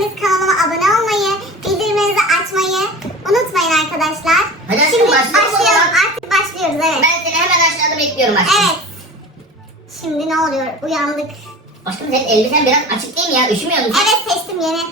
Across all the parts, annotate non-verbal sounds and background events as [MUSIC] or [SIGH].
değilseniz kanalıma abone olmayı, bildirimlerinizi açmayı unutmayın arkadaşlar. Hadi aşkım, Şimdi başlayalım başlayalım. Artık başlıyoruz evet. Ben seni hemen aşağıda bekliyorum aşkım. Evet. Şimdi ne oluyor? Uyandık. Aşkım senin elbisen biraz açık değil mi ya? Üşümüyor musun? Evet seçtim yeni.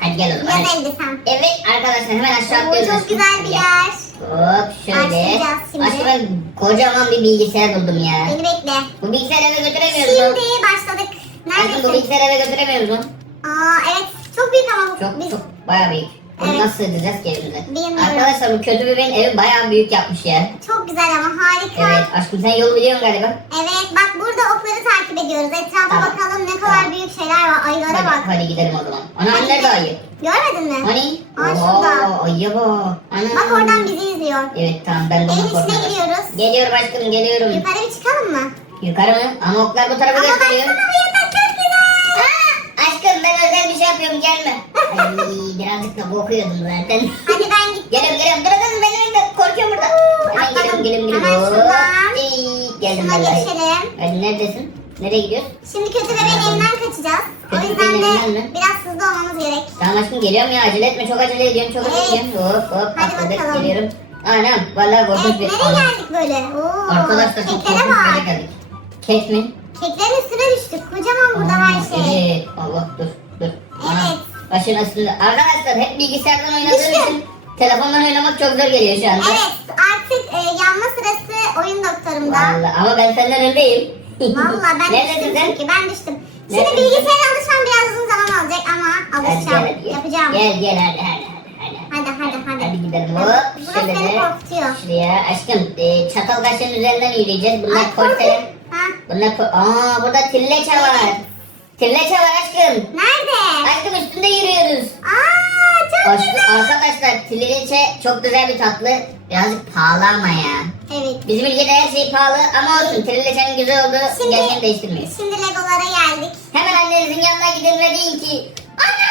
Hadi gel o zaman. Yaz hadi. elbisem. Evet arkadaşlar hemen aşağı Oo, atlıyoruz. çok aşkım. güzel bir Gel. yer. Hop şöyle. Başlayacağız şimdi. Aşkım ben kocaman bir bilgisayar buldum ya. Beni bekle. Bu bilgisayarı eve götüremiyoruz? Şimdi başladık. Aşkım bu Neredesin? bilgisayarı eve götüremiyoruz? Aa evet. Çok büyük ama bu. Çok Biz... çok bayağı büyük. Bunu Evet. nasıl sığdıracağız ki evimize? Bilmiyorum. Arkadaşlar bu kötü bebeğin evi bayağı büyük yapmış ya. Çok güzel ama harika. Evet aşkım sen yolu biliyorsun galiba. Evet bak burada okları takip ediyoruz. Etrafa Tamam. bakalım ne kadar Tamam. büyük şeyler var. Ayılara Hadi, bak. hadi gidelim o zaman. Ana anneler de ayı. Görmedin mi? Hani? Aa, şurada. Oo, ayıya bak. Ana. Bak oradan bizi izliyor. Evet tamam ben Evin bunu içine korkmadım. giriyoruz. Geliyorum aşkım geliyorum. Yukarı bir çıkalım mı? Yukarı mı? Ama oklar bu tarafa Ama gösteriyor. baksana bu yatak çok güzel. Aa, aşkım ben özel bir şey yapıyorum gelme. Ay birazcık da korkuyordum zaten. Hadi ben gittim. [LAUGHS] Geliyorum geliyorum. Dur dur beni bekle. Korkuyorum burada. Hemen geliyorum geliyorum geliyorum. Hemen ey, Geldim Şuna vallahi. geçelim. Hadi neredesin? Nereye gidiyoruz? Şimdi kötü bebeğin evinden kaçacağız. O Kötü yüzden bebeğin de mi? biraz hızlı olmamız gerek. Tamam aşkım geliyorum ya acele etme çok acele ediyorsun çok acele Evet. ediyorsun. Hop hop Hadi atladık bakalım. geliyorum. Anam vallahi korkunç Evet bir nereye geldik böyle? Oo, Arkadaşlar çok keklere korkunç bir yere bak. geldik. Kek mi? Keklerin üstüne düştük. Kocaman burada her şey. Allah dur dur. Ana, Evet. Başın üstünde. Arkadaşlar hep bilgisayardan oynadığım Düştüm. için telefondan oynamak çok zor geliyor şu anda. Evet artık e, yanma sırası oyun doktorumda. Vallahi ama ben senden öndeyim. Valla ben Neredesin düştüm sen? çünkü ben düştüm. Şimdi Neredesin? bilgisayara alışmam biraz uzun zaman alacak ama Hadi gel alışacağım. hadi gel. Yapacağım. Gel gel hadi hadi hadi. hadi. Hadi hadi hadi. Gidelim hop. Burası Şöyle beni de. korkutuyor. Şuraya aşkım e, çatal kaşığın üzerinden yürüyeceğiz. Bunlar Ay. Ha? Bunlar po- Aa burada trilleçe var. Trilleçe var aşkım. Nerede? Aşkım üstünde yürüyoruz. Aa çok Aşkım, güzel. arkadaşlar trilleçe çok güzel bir tatlı. Birazcık pahalı ama ya. Evet. Bizim ülkede her şey pahalı ama olsun trilleçenin güzel olduğu Şimdi- gerçekten değiştirmiyor. Şimdi legolara geldik. Hemen annenizin yanına gidin ve deyin ki Ana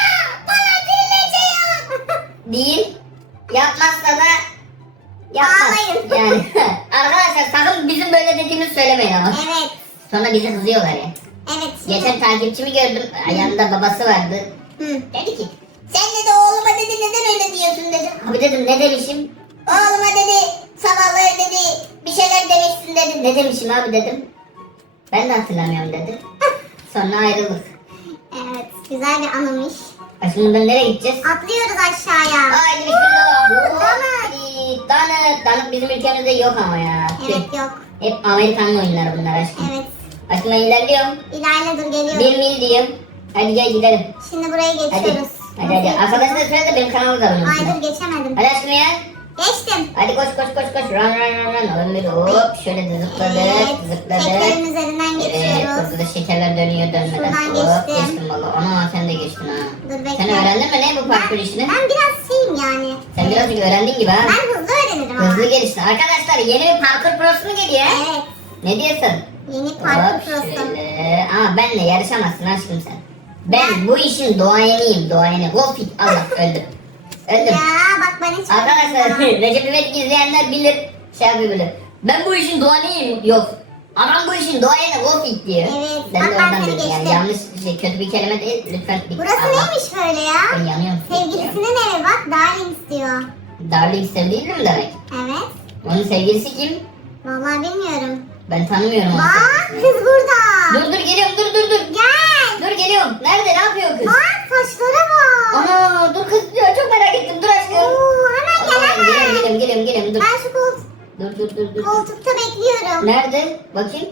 bana trilleçe yap. [LAUGHS] Değil. Yapmazsa da yapmaz. Ağlayın. Yani [LAUGHS] arkadaşlar sakın bizim böyle dediğimizi söylemeyin ama. Evet. Sonra bizi kızıyorlar ya. Evet. Geçen takipçimi gördüm. Yanında babası vardı. Hı. Dedi ki sen dedi oğluma dedi neden öyle diyorsun dedi. Abi dedim ne demişim? Oğluma dedi sabahları dedi bir şeyler demişsin dedi. Ne demişim abi dedim. Ben de hatırlamıyorum dedi. [LAUGHS] Sonra ayrıldık. Evet. Güzel bir anımış. Aşkım buradan nereye gideceğiz? Atlıyoruz aşağıya. Haydi bismillah. Danıt. Danıt bizim ülkemizde yok ama ya. Evet yok. Hep Amerikan oyunları bunlar aşkım. Evet. Aşkım ben ilerliyorum. İlerle dur geliyorum. Bir mil diyeyim. Hadi gel gidelim. Şimdi buraya geçiyoruz. Hadi hadi. Arkadaşlar söyle de benim kanalı da Ay unutma. dur geçemedim. Hadi aşkım ya. Geçtim. Hadi koş koş koş koş. Run run run run. Ömür hop. Şöyle de zıpladık. Evet. Zıpladık. Keklerin üzerinden Evet. geçiyoruz. Burada da şekerler dönüyor dönmeden. Şuradan hop. geçtim. Geçtim valla. Ana sen de geçtin ha. Dur bekle. Sen öğrendin mi ne bu parkur işini? Ben biraz şeyim yani. Sen birazcık öğrendin gibi ha. Ben hızlı öğrenirim ama. Hızlı geliştin. Arkadaşlar yeni bir parkur prosu mu geliyor? Evet. Ne diyorsun? Yeni parkur Hop prosu. şöyle. Ama benle yarışamazsın aşkım sen. Ben bu işin doğayeniyim doğayeni. Wolfit Allah öldüm. Öldüm. Ya bak ben hiç Arkadaşlar [LAUGHS] Recep İvedik izleyenler bilir. Şey yapıyor böyle. Ben bu işin doğanıyım. Yok. Adam bu işin doğayeni Wolfit diyor. Evet, Ben bak de ben oradan seni dedim yani. geçtim. Yanlış şey, kötü bir kelime değil. Lütfen. Burası Allah. neymiş böyle ya? Ben yanıyorum. Sevgilisinin evi bak Darling diyor. Darling sevgili mi demek? Evet. Onun sevgilisi kim? Vallahi bilmiyorum. Ben tanımıyorum. Bak kız burada. Dur dur geliyorum dur dur dur. Gel. Dur geliyorum. Nerede ne yapıyor kız? Bak saçlara bak. Ana dur kız ya çok merak ettim dur aşkım. Oo, hemen gel Allah'ım, hemen. geliyorum geliyorum geliyorum dur. Ben şu kol- Dur dur dur dur. koltukta bekliyorum. Nerede? Bakayım.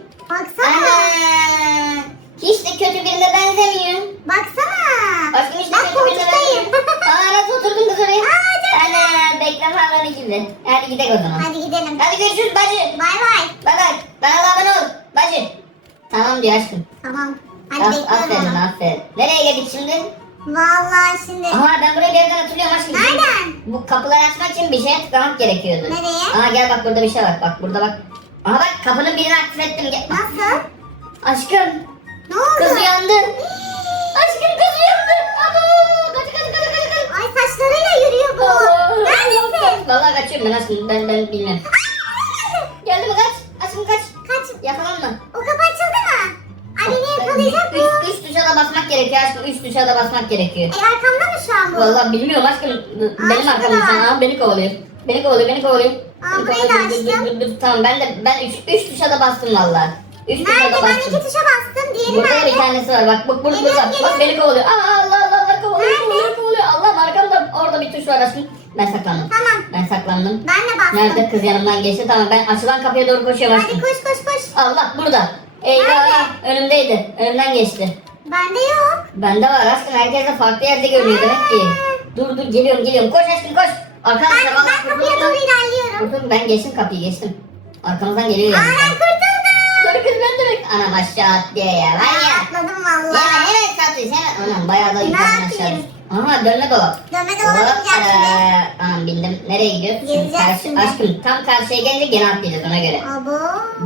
Gidelim o zaman. Hadi gidelim. Hadi görüşürüz bacı. Bay bay. Bay bay. Bana da abone ol. Bacı. Tamam diyor aşkım. Tamam. Hadi Af, bekliyorum aferin onu. aferin. Nereye geldik şimdi? Vallahi şimdi. Aha ben burayı bir yerden hatırlıyorum aşkım. Nereden? Bu kapıları açmak için bir şeye tıklamak gerekiyordu. Nereye? Aha gel bak burada bir şey var. Bak burada bak. Aha bak kapının birini aktif ettim. Gel. Nasıl? Aşkım Ne oldu? kız uyandı. Aşkım kız uyandı. Abo kaç kaç kaç kaç kaç. Ay saçlarıyla yürüyor bu. Aa, Neredesin? Vallahi kaçıyorum ben aşkım ben ben bilmem. [LAUGHS] Geldi mi kaç? Aşkım kaç. Kaç. Yakalanma. O kapı açıldı mı? Anneni yakalayacak üç, üç tuşa da basmak gerekiyor aşkım. Üç tuşa da basmak gerekiyor. E arkamda mı şu an bu? Vallahi bilmiyorum aşkım. Benim arkamda şurada. sen Aa, beni kovalıyor. Beni kovalıyor, beni kovalıyor. Aa, Beni burayı kovalıyor. da Dur, dur, açtım. dur, dur. Tamam ben de ben üç, üç tuşa da bastım vallahi. Üç tuşa Nerede? da Ben bastım. iki tuşa bastım. Diğeri Burada da nerede? bir tanesi var. Bak bak burada Geliyorum, burada. Bak beni kovalıyor. Aa Allah Allah Allah kovalıyor Nerede? kovalıyor kovalıyor. Allah'ım arkamda orada bir tuş var aşkım. Ben saklandım. Tamam. Ben saklandım. Ben de bastım. Nerede kız yanımdan geçti. Tamam ben açılan kapıya doğru koşuyorum Hadi aşkım. koş koş koş. Allah burada. Eyvah önümdeydi. Önümden geçti. Bende yok. Bende var aşkım. Herkes de farklı yerde görünüyor demek ki. Dur dur geliyorum geliyorum. Koş aşkım koş. Ben, Arkadaşlar ben Allah kapıya doğru ilerliyorum. Kurtuldum ben geçtim kapıyı geçtim. Arkamızdan geliyor Aa yani. ben kurtuldum. Dur kız ben de bek- Anam aşağı at diye ya. Var ya. Atladım valla. hemen satış hemen. Anam bayağı da yukarıdan Ne aşağı. yapayım? Aha dönme dolap. Dönme dolaba gideceğim şimdi. Hoppa. Anam bindim. Nereye gidiyoruz? Şimdi Gezeceğiz karşı, şimdi. aşkım tam karşıya gelince gene atlayacağız ona göre. Abo.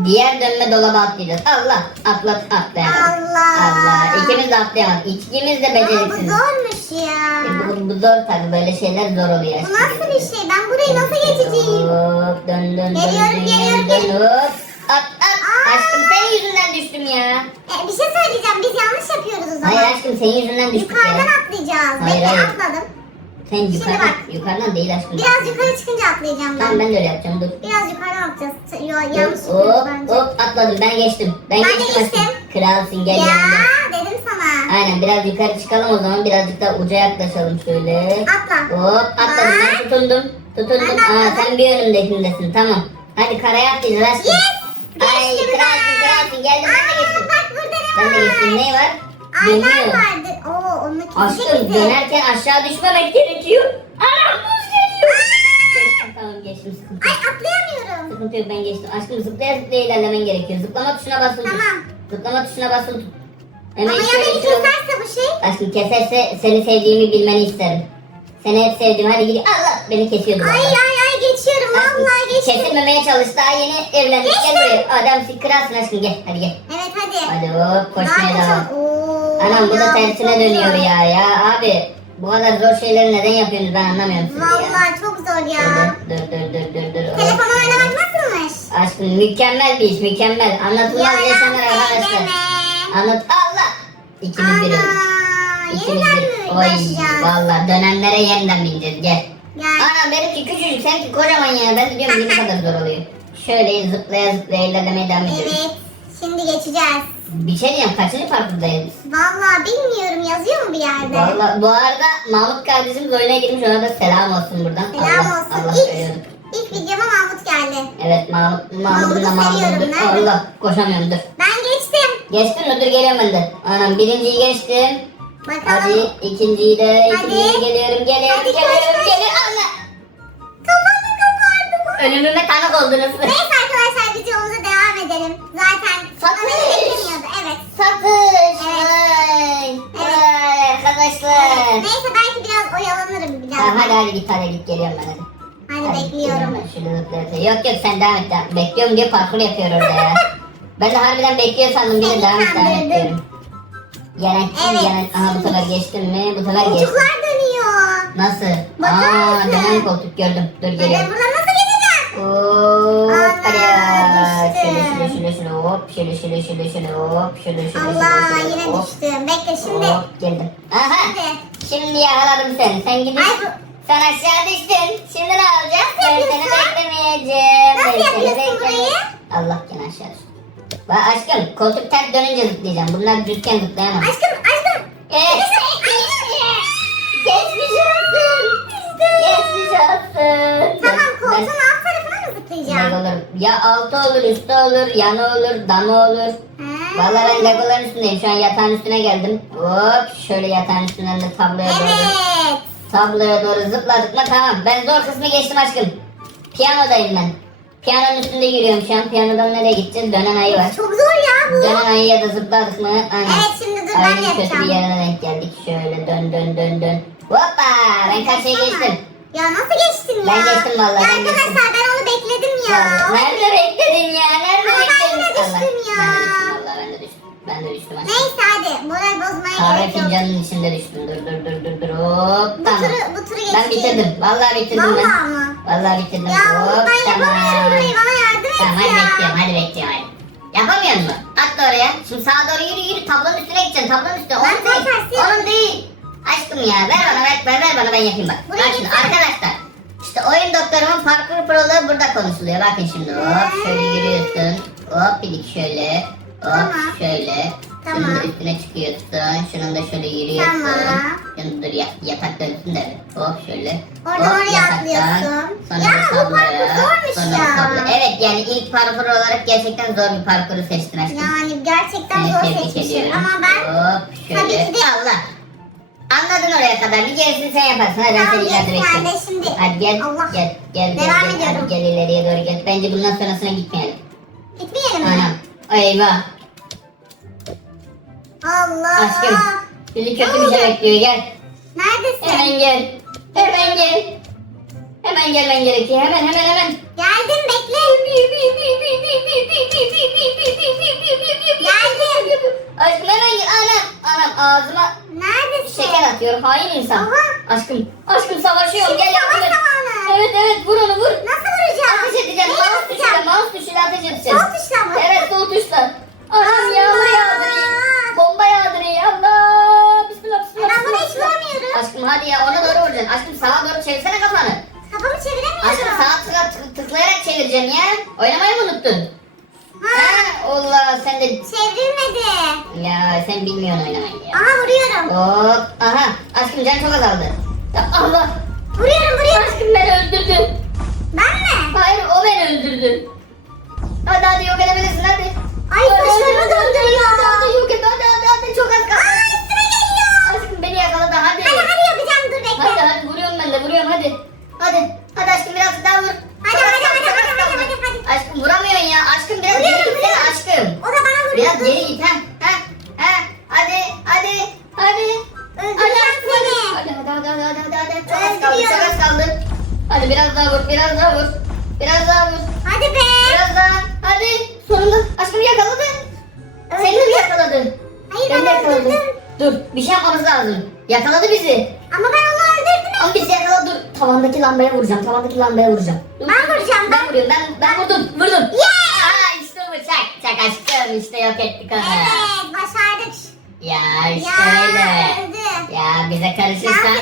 Diğer dönme dolaba atlayacağız. Allah atlat atlayamadık. Allah. Allah. İkimiz de atlayamadık. İkimiz de Ama bu beceriksiz. zormuş ya. E, Bu, bu zor tabii böyle şeyler zor oluyor. Bu nasıl bir şey? Ben burayı nasıl geçeceğim? Hop dön dön dön Geliyorum, dön geliyorum, dön geliyorum. hop. At at. Aa. Aşkım senin yüzünden düştüm ya. E, bir şey söyleyeceğim. Biz yanlış yapıyoruz o zaman. Hayır aşkım senin yüzünden düştük Yukarıdan ya. atlayacağız. Hayır, Bekle hayır. atladım. Sen yukarıdan, bak. yukarıdan değil aşkım. Biraz yukarı çıkınca atlayacağım ben. Tamam ben de öyle yapacağım dur. Biraz yukarıdan atlayacağız. Yo, Hop yanlış yapıyoruz hop, bence. hop atladım ben geçtim. Ben, Ben geçtim aşkım. geçtim. Kralsın gel ya yanımda. dedim sana. Aynen biraz yukarı çıkalım o zaman birazcık da uca yaklaşalım şöyle. Atla. Hop atladım ben Bak. tutundum. Tutundum. Ben Aa, sen bir önümdekindesin tamam. Hadi karaya atlayacağız aşkım. Yes! Ay kralsın kralsın geldim ben de geçtim. bak burada ne Ben var? de geçtim ne var? Aynen Dönüyor. vardı. Oo onu Aşkım bizi. dönerken aşağı düşmemek gerekiyor. Anam buz geliyor. Geçtim tamam geçtim sıkıntı Ay yok. atlayamıyorum. Sıkıntı yok ben geçtim. Aşkım zıplaya zıplaya ilerlemen gerekiyor. Zıplama tuşuna basılı tut. Tamam. Zıplama tuşuna basılı tut. Hemen Ama ya şöyle beni şuraya- keserse bu şey? Aşkım keserse seni sevdiğimi bilmeni isterim. Seni hep sevdim. Hadi gidiyor. Allah beni kesiyordu. Ay ay ay geçiyorum Aşkım, vallahi geçtim. Kesilmemeye çalış. Daha yeni evlendik. Gel buraya. Adam kralsın aşkım gel. Hadi gel. Evet hadi. Hadi hop koşmaya devam. Anam bu da ya, tersine dönüyor ya. Ya abi bu kadar zor şeyleri neden yapıyorsunuz ben anlamıyorum sizi ya. Vallahi çok zor ya. Dur dur dur dur dur. dur. Telefon oynamak nasılmış? Aşkım mükemmel bir iş mükemmel. Anlatılmaz yaşanır Yalan arkadaşlar. Anlat Allah. İkimiz bir. Ana, İkimiz bir. Oy valla dönenlere yeniden bineceğiz gel. Gel. Ana benimki küçücük seninki kocaman ya. Ben de diyorum ne kadar zor oluyor. Şöyle zıplaya zıplaya ilerlemeye devam ediyoruz. Evet. Şimdi geçeceğiz. Bir şey diyeyim kaçıncı parkurdayız biz? Vallahi bilmiyorum yazıyor mu bir yerde? Valla bu arada Mahmut kardeşimiz oyuna girmiş ona da selam olsun buradan. Selam Allah, olsun. Allah İlk- söylüyorum. İlk videoma Mahmut geldi. Evet Mahmut, Mahmut'un da Mahmut'un. Allah koşamıyorum dur. Ben geçtim. Geçtin mi? Dur geliyorum ben de. Anam birinciyi geçtim. Bakalım. Hadi ikinciyi de Hadi. ikinciyi geliyorum geliyorum Hadi geliyorum Ölümüme tanık oldunuz. Neyse arkadaşlar videomuza devam edelim. Zaten Satış. beni beklemiyordu. Evet. Satış. Evet. Vay. Vay arkadaşlar. Neyse belki biraz oyalanırım bir daha. Tamam hadi hadi git hadi git geliyorum ben hadi. Hadi bekliyorum. geliyorum Ben. Yok yok sen devam et. devam- Bekliyorum diye parkur yapıyor orada ya. [LAUGHS] ben de harbiden bekliyor sandım. Bir de Seni devam et devam et kandırdım. diyorum. Gelen kim Evet. gelen? Aha bu sefer geçtim mi? Bu sefer geçtim. Çocuklar dönüyor. Nasıl? Bakar Aa mısın? dönen koltuk gördüm. Dur Ben geliyorum. buradan nasıl geçeceğim? Hop Ana, hadi ya. düştüm. Şöyle şöyle şöyle şöyle hop şöyle şöyle şöyle şöyle hop şöyle şöyle Allah şöyle şöyle yine hop. düştüm. Bekle şimdi. Hop geldim. Aha şimdi yakaladım seni. Sen gidiyorsun. Ay, bu- Sen aşağı düştün. Şimdi ne yapacağız? Nasıl Ben seni yapıyorsun? beklemeyeceğim. Nasıl Ben seni yapıyorsun beklemeyeceğim. burayı? Allah gene aşağı düştüm. Bak aşkım koltuk ters dönünce zıplayacağım. Bunlar düzken zıplayamam. Aşkım aşkım. Eh, Geçmiş olsun. Geçmiş olsun. Tamam Ben- koltuğun alt zıplayacağım? olur? Ya altı olur, üstte olur, yanı olur, damı olur. Ha. Vallahi ben legoların üstündeyim. Şu an yatağın üstüne geldim. Hop şöyle yatağın üstünden de tabloya doğru. Evet. Tabloya doğru zıpladık mı tamam. Ben zor kısmı geçtim aşkım. Piyanodayım ben. Piyanonun üstünde yürüyorum şu an. Piyanodan nereye gideceğiz? Dönen ayı var. Çok zor ya bu. Dönen ayıya da zıpladık mı? Aynen. Evet şimdi dur ben Ayının kötü bir yapacağım. yerine denk geldik. Şöyle dön dön dön dön. Hoppa ben karşıya geçtim. Ya nasıl geçtin ya? Ben geçtim vallahi, Ya ben geçtim. arkadaşlar ben onu bekledim ya. Vallahi Nerede bekledin ya? Nerede Ama ben bekledin? yine düştüm ya. Ben de düştüm vallahi ben de düştüm. Ben de düştüm aşkım. Neyse hadi moral bozmaya Kahve gerek yok. fincanının içinde düştüm. Dur dur dur dur dur. Hop Bu tamam. turu, bu turu geçtim. Ben bitirdim. Vallahi bitirdim ben. Vallahi mı? Vallahi bitirdim. Ya Hop ben yapamıyorum burayı bana yardım et Tamam hadi ya. bekliyorum hadi bekliyorum hadi. Yapamıyor musun? Atla oraya. Şimdi sağa doğru yürü yürü. Tablonun üstüne gideceksin. Tablonun üstüne. Onun Ben değil. tersi Onun değil. Aşkım ya ver bana ver, ver, ver bana ben yapayım bak. Buraya Bak şimdi gitsene. arkadaşlar. İşte oyun doktorumun parkur proloğu burada konuşuluyor. Bakın şimdi hop şöyle yürüyorsun. Hop bir dik şöyle. Hop Tamam. şöyle. Şunun Tamam. da üstüne çıkıyorsun. Şunun da şöyle yürüyorsun. Tamam. Şunu dur ya- yatak dönsün de. Hop şöyle. Oradan Hop, oraya yataktan, atlıyorsun. Sonra Ya, bu tabloya, parkur zormuş sonra ya. tablo. Evet yani ilk parkur olarak gerçekten zor bir parkuru seçtin aşkım. Yani gerçekten Seni zor tebrik seçmişim ediyorum. ama ben Hop şöyle. Tabii ki de- Allah. Anladın oraya kadar. Bir gerisini sen yaparsın. Hadi ben Tamam, seni ileride gerisi bekliyorum. bende şimdi. Hadi gel. Allah. Gel. Gel. gel, Devam gel. ediyorum. Hadi gel ileriye doğru gel. Bence bundan sonrasına gitmeyelim. gitmeyelim mi? Anam. Ay eyvah. Allah. Aşkım. Bizi kötü bir şey bekliyor. Gel. Neredesin? Hemen gel. Hemen gel. Hemen gelmen gerekiyor. Hemen hemen hemen. Geldim bekle. Geldim. Aşkım hemen gel. Anam. Anam ağzıma atıyor. Hain insan. Aha. Aşkım. Aşkım savaşıyorum. Şimdi Gel savaş yardım et. zamanı. Evet evet vur onu vur. Nasıl vuracağım? Ateş edeceğim. Neyle Mouse tuşuyla, atacağım? mouse tuşuyla ateş edeceğim. Sol tuşla mı? Evet sol tuşla. Anam Allah! yağmur yağdırıyor. Bomba yağdırıyor. Allah. Bismillah bismillah. Ben bunu bismillah, hiç bismillah. vuramıyorum. Aşkım hadi ya ona doğru vuracaksın. Aşkım sağa doğru çevirsene kafanı. Kafamı Aşkım çeviremiyorum. sağa tıkla, tık- tıklayarak çevireceksin ya. Oynamayı mı unuttun? Ha, Allah sen de... çevrilmedi. Ya sen bilmiyorsun oynamayı ya. Aha vuruyorum. Hop. Aha. Aşkım can çok azaldı. Ya Allah. Vuruyorum vuruyorum. Aşkım beni öldürdün. Ben mi? Hayır o beni öldürdü. Hadi hadi yok edebilirsin hadi. Ay saçlarımı Hadi, hadi, döndürüyor. Hadi hadi yok et hadi hadi hadi çok az kaldı. Aa üstüme geliyor. Aşkım beni yakaladı hadi. Hadi hadi yapacağım dur bekle. Hadi hadi vuruyorum ben de vuruyorum hadi. Hadi hadi aşkım biraz daha vur. Hadi, Çok az hadi, kaldı, hadi, çok az hadi, kaldı. hadi, hadi. Aşkım vuramıyorsun ya aşkım biraz Vuruyorum, geri gitsene vuruyorum. aşkım. O da bana vuruyor. Biraz dur. geri git ha ha ha. Hadi hadi hadi. Öldüreceğim seni. Hadi hadi hadi hadi hadi hadi. Çok az kaldı çok Öldürüyorum. az kaldı. Hadi biraz daha vur biraz daha vur. Biraz daha vur. Hadi be. Biraz daha. Hadi. Sonunda. Aşkım yakaladı. Seni mi yakaladı? Hayır Ben ben yakaladım. öldürdüm. Dur. Bir şey yapmamız lazım. Yakaladı bizi. Ama ben onu öldürdüm. Ama bizi yakaladı. Dur. Tavandaki lambaya vuracağım. Tavandaki lambaya vuracağım. Dur. Ben vuracağım, Ben ben- vuruyorum. Ben, ben vurdum. Vurdum. Yeah! Aa işte bu. Çak. Çak aşkım. İşte yok ettik onu. Evet başardık. Ya işte ya öyle. öldü. Ya bize karışırsan.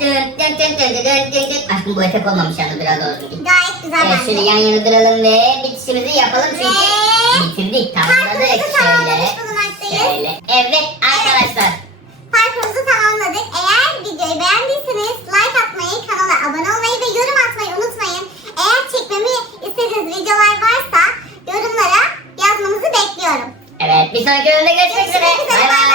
dın dın. Aşkım bu etek olmamış yani biraz olsun. Gayet güzel Evet bence. şöyle yan yana duralım ve bitişimizi yapalım çünkü bitirdik tamamladık Parkurumuzu şöyle. tamamlamış bulunmaktayız. Şöyle. Evet arkadaşlar. Parkurumuzu tamamladık. Eğer videoyu beğendiyseniz like atmayı, kanala abone olmayı ve yorum atmayı unutmayın. Eğer çekmemi istediğiniz videolar varsa yorumlara yazmanızı bekliyorum. Evet bir sonraki bölümde görüşmek üzere. Görüşmek üzere. Bay bay.